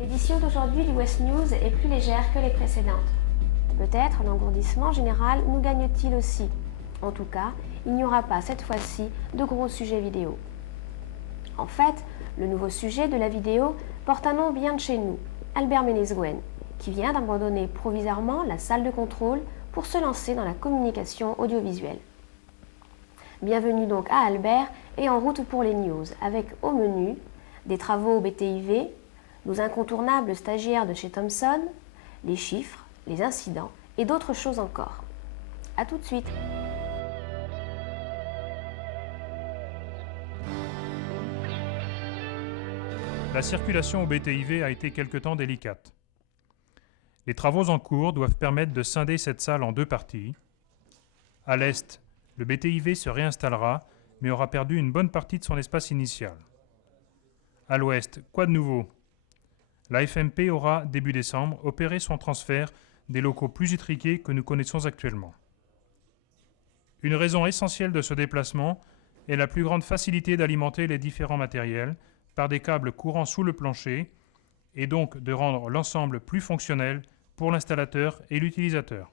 L'édition d'aujourd'hui du West News est plus légère que les précédentes. Peut-être l'engourdissement général nous gagne-t-il aussi. En tout cas, il n'y aura pas cette fois-ci de gros sujets vidéo. En fait, le nouveau sujet de la vidéo porte un nom bien de chez nous, Albert Ménez-Gouen, qui vient d'abandonner provisoirement la salle de contrôle pour se lancer dans la communication audiovisuelle. Bienvenue donc à Albert et en route pour les news, avec au menu des travaux au BTIV, nos incontournables stagiaires de chez Thomson, les chiffres, les incidents et d'autres choses encore. A tout de suite. La circulation au BTIV a été quelque temps délicate. Les travaux en cours doivent permettre de scinder cette salle en deux parties. À l'est, le BTIV se réinstallera, mais aura perdu une bonne partie de son espace initial. À l'ouest, quoi de nouveau ? La FMP aura, début décembre, opéré son transfert des locaux plus étriqués que nous connaissons actuellement. Une raison essentielle de ce déplacement est la plus grande facilité d'alimenter les différents matériels par des câbles courant sous le plancher et donc de rendre l'ensemble plus fonctionnel pour l'installateur et l'utilisateur.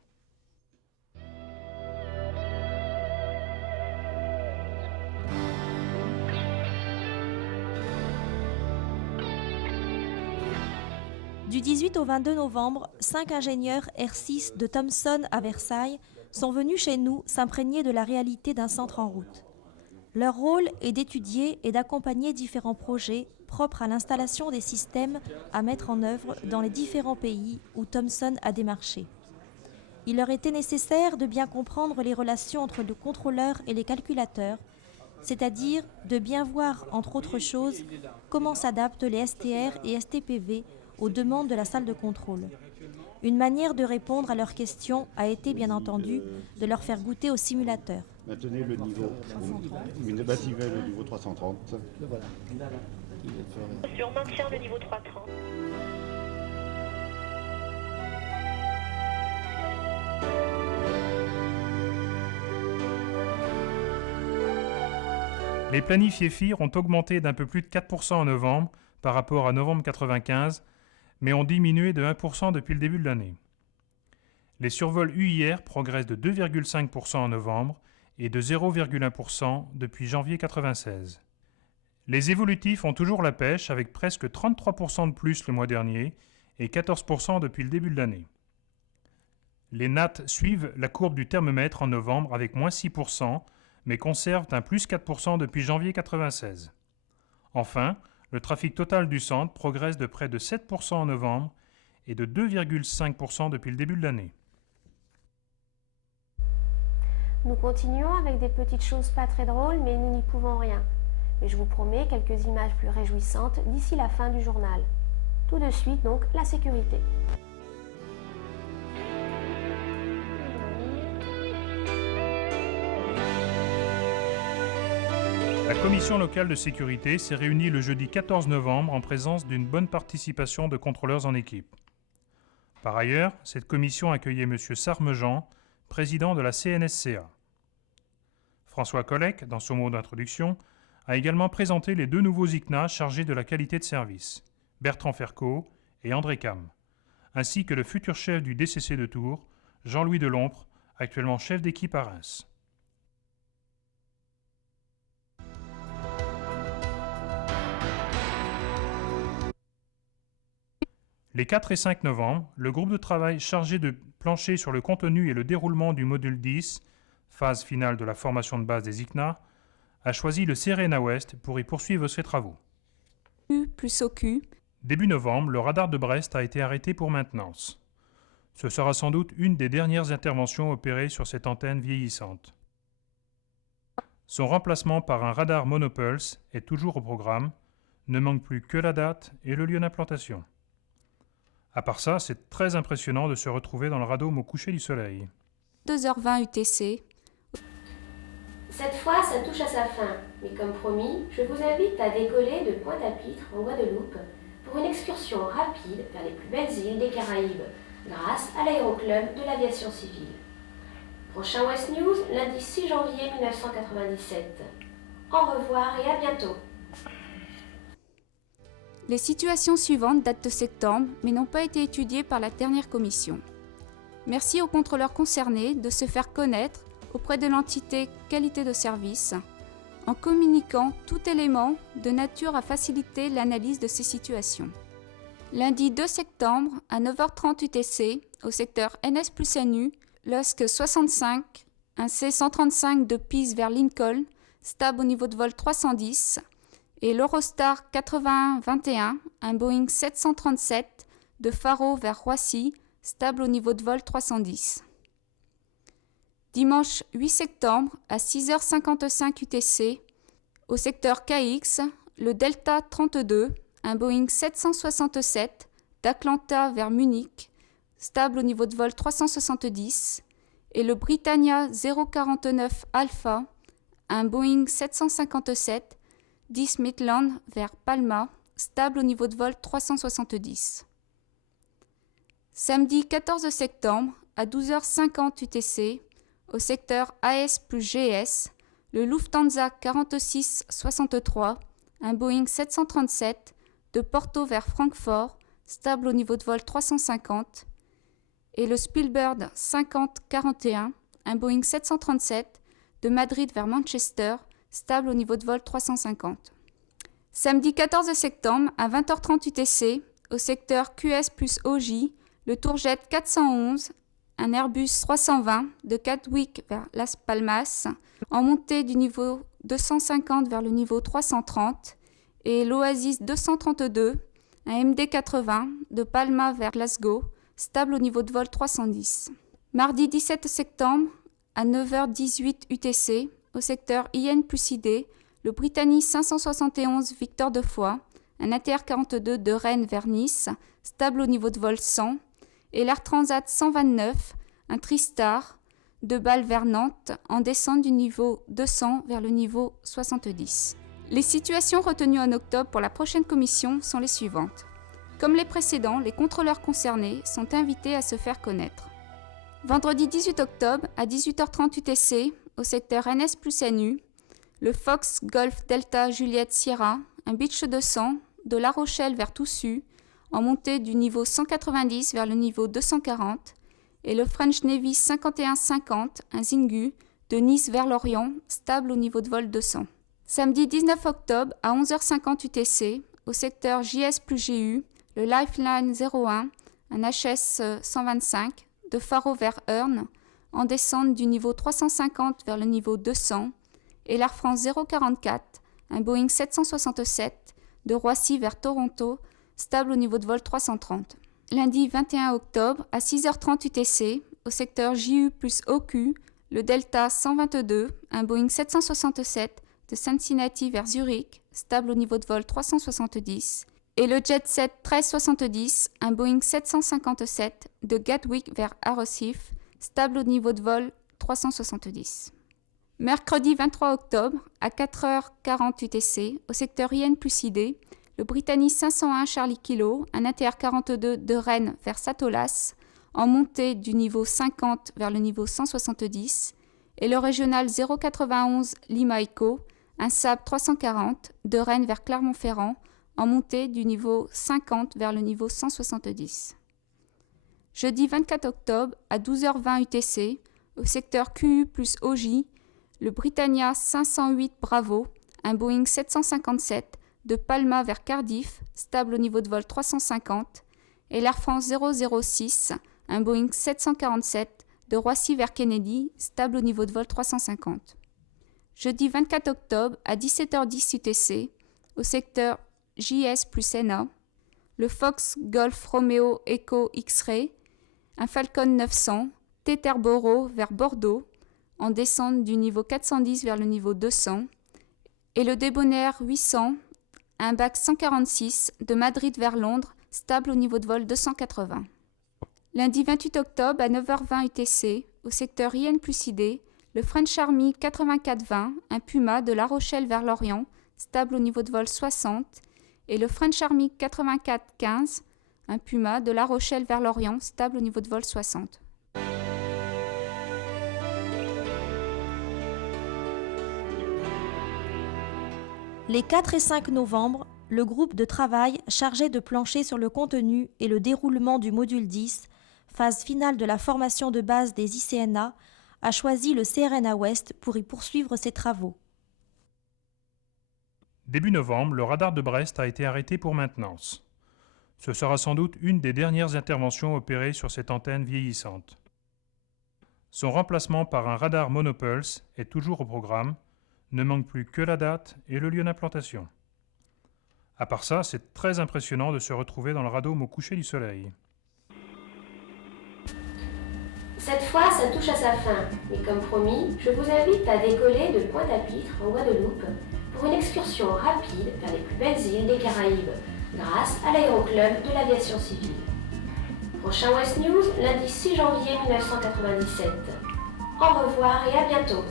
Du 18 au 22 novembre, 5 ingénieurs R6 de Thomson à Versailles sont venus chez nous s'imprégner de la réalité d'un centre en route. Leur rôle est d'étudier et d'accompagner différents projets propres à l'installation des systèmes à mettre en œuvre dans les différents pays où Thomson a démarché. Il leur était nécessaire de bien comprendre les relations entre le contrôleur et les calculateurs, c'est-à-dire de bien voir, entre autres choses, comment s'adaptent les STR et STPV aux demandes de la salle de contrôle. Une manière de répondre à leurs questions a été, bien entendu, de leur faire goûter au simulateur. Maintenez le niveau, bâtiment le niveau 330. Sur maintien le niveau 330. Les planifiés FIR ont augmenté d'un peu plus de 4% en novembre par rapport à novembre 1995, mais ont diminué de 1% depuis le début de l'année. Les survols UIR progressent de 2,5% en novembre et de 0,1% depuis janvier 1996. Les évolutifs ont toujours la pêche avec presque 33% de plus le mois dernier et 14% depuis le début de l'année. Les NAT suivent la courbe du thermomètre en novembre avec moins 6%, mais conservent un plus 4% depuis janvier 1996. Enfin, le trafic total du centre progresse de près de 7% en novembre et de 2,5% depuis le début de l'année. Nous continuons avec des petites choses pas très drôles, mais nous n'y pouvons rien. Mais je vous promets quelques images plus réjouissantes d'ici la fin du journal. Tout de suite donc, la sécurité. La commission locale de sécurité s'est réunie le jeudi 14 novembre en présence d'une bonne participation de contrôleurs en équipe. Par ailleurs, cette commission accueillait M. Sarmejean, président de la CNSCA. François Collec, dans son mot d'introduction, a également présenté les deux nouveaux ICNA chargés de la qualité de service, Bertrand Fercot et André Cam, ainsi que le futur chef du DCC de Tours, Jean-Louis Delompre, actuellement chef d'équipe à Reims. Les 4 et 5 novembre, le groupe de travail chargé de plancher sur le contenu et le déroulement du module 10, phase finale de la formation de base des ICNA, a choisi le Serena Ouest pour y poursuivre ses travaux. U plus OQ. Début novembre, le radar de Brest a été arrêté pour maintenance. Ce sera sans doute une des dernières interventions opérées sur cette antenne vieillissante. Son remplacement par un radar monopulse est toujours au programme, ne manque plus que la date et le lieu d'implantation. À part ça, c'est très impressionnant de se retrouver dans le radome au coucher du soleil. 2h20 UTC. Cette fois, ça touche à sa fin, mais comme promis, je vous invite à décoller de Pointe-à-Pitre en Guadeloupe pour une excursion rapide vers les plus belles îles des Caraïbes, grâce à l'aéroclub de l'aviation civile. Prochain West News, lundi 6 janvier 1997. Au revoir et à bientôt. Les situations suivantes datent de septembre, mais n'ont pas été étudiées par la dernière commission. Merci aux contrôleurs concernés de se faire connaître auprès de l'entité qualité de service en communiquant tout élément de nature à faciliter l'analyse de ces situations. Lundi 2 septembre à 9h30 UTC, au secteur NS plus NU, LOSC 65, un C-135 de Pise vers Lincoln, stable au niveau de vol 310, et l'Eurostar 8121, un Boeing 737 de Faro vers Roissy, stable au niveau de vol 310. Dimanche 8 septembre à 6h55 UTC, au secteur KX, le Delta 32, un Boeing 767 d'Atlanta vers Munich, stable au niveau de vol 370, et le Britannia 049 Alpha, un Boeing 757 d'East Midland vers Palma, stable au niveau de vol 370. Samedi 14 septembre à 12h50 UTC, au secteur AS plus GS, le Lufthansa 4663, un Boeing 737 de Porto vers Francfort, stable au niveau de vol 350, et le Spielberg 5041, un Boeing 737 de Madrid vers Manchester, stable au niveau de vol 350. Samedi 14 septembre à 20h30 UTC, au secteur QS plus OJ, le Tourjet 411, un Airbus 320 de Gatwick vers Las Palmas, en montée du niveau 250 vers le niveau 330, et l'Oasis 232, un MD-80 de Palma vers Glasgow, stable au niveau de vol 310. Mardi 17 septembre, à 9h18 UTC, au secteur IN plus ID, le Britannique 571 Victor de Foix, un ATR-42 de Rennes vers Nice, stable au niveau de vol 100, et l'Air Transat 129, un Tristar, de Bâle vers Nantes, en descente du niveau 200 vers le niveau 70. Les situations retenues en octobre pour la prochaine commission sont les suivantes. Comme les précédents, les contrôleurs concernés sont invités à se faire connaître. Vendredi 18 octobre, à 18h30 UTC, au secteur NS plus NU, le Fox Golf Delta Juliette Sierra, un Beech 200, de La Rochelle vers Toussus, en montée du niveau 190 vers le niveau 240, et le French Navy 5150, un Zingu, de Nice vers Lorient, stable au niveau de vol 200. Samedi 19 octobre à 11h50 UTC, au secteur JS plus GU, le Lifeline 01, un HS 125, de Faro vers Hearne, en descente du niveau 350 vers le niveau 200, et l'Air France 044, un Boeing 767, de Roissy vers Toronto, stable au niveau de vol 330. Lundi 21 octobre à 6h30 UTC, au secteur JU plus OQ, le Delta 122, un Boeing 767 de Cincinnati vers Zurich, stable au niveau de vol 370, et le Jetset 1370, un Boeing 757 de Gatwick vers Arrecife, stable au niveau de vol 370. Mercredi 23 octobre à 4h40 UTC, au secteur IN plus ID, le Britannique 501 Charlie Kilo, un ATR-42 de Rennes vers Satolas, en montée du niveau 50 vers le niveau 170, et le régional 091 Lima Echo, un Saab 340 de Rennes vers Clermont-Ferrand, en montée du niveau 50 vers le niveau 170. Jeudi 24 octobre à 12h20 UTC, au secteur QU plus OJ, le Britannia 508 Bravo, un Boeing 757 de Palma vers Cardiff, stable au niveau de vol 350, et l'Air France 006, un Boeing 747 de Roissy vers Kennedy, stable au niveau de vol 350. Jeudi 24 octobre à 17h10 UTC, au secteur JS plus NA, le Fox Golf Romeo Echo X-Ray, un Falcon 900, Teterboro vers Bordeaux, en descente du niveau 410 vers le niveau 200, et le Debonair 800, un BAC 146 de Madrid vers Londres, stable au niveau de vol 280. Lundi 28 octobre à 9h20 UTC, au secteur IN plus ID, le French Army 8420, un Puma de La Rochelle vers Lorient, stable au niveau de vol 60, et le French Army 8415, un Puma de La Rochelle vers Lorient, stable au niveau de vol 60. Les 4 et 5 novembre, le groupe de travail chargé de plancher sur le contenu et le déroulement du module 10, phase finale de la formation de base des ICNA, a choisi le CRNA Ouest pour y poursuivre ses travaux. Début novembre, le radar de Brest a été arrêté pour maintenance. Ce sera sans doute une des dernières interventions opérées sur cette antenne vieillissante. Son remplacement par un radar monopulse est toujours au programme, ne manque plus que la date et le lieu d'implantation. À part ça, c'est très impressionnant de se retrouver dans le radome au coucher du soleil. Cette fois, ça touche à sa fin, mais comme promis, je vous invite à décoller de Pointe-à-Pitre en Guadeloupe pour une excursion rapide vers les plus belles îles des Caraïbes, grâce à l'aéroclub de l'aviation civile. Prochain West News, lundi 6 janvier 1997. Au revoir et à bientôt.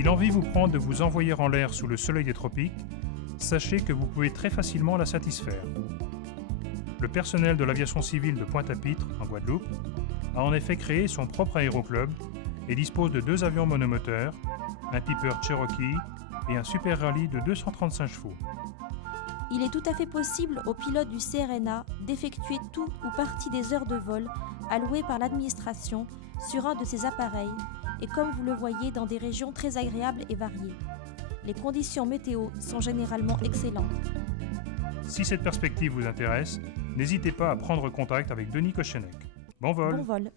Si l'envie vous prend de vous envoyer en l'air sous le soleil des tropiques, sachez que vous pouvez très facilement la satisfaire. Le personnel de l'aviation civile de Pointe-à-Pitre, en Guadeloupe, a en effet créé son propre aéroclub et dispose de 2 avions monomoteurs, un Piper Cherokee et un Super Rally de 235 chevaux. Il est tout à fait possible aux pilotes du CRNA d'effectuer tout ou partie des heures de vol allouées par l'administration sur un de ces appareils et comme vous le voyez dans des régions très agréables et variées. Les conditions météo sont généralement excellentes. Si cette perspective vous intéresse, n'hésitez pas à prendre contact avec Denis Kochenek. Bon vol! Bon vol!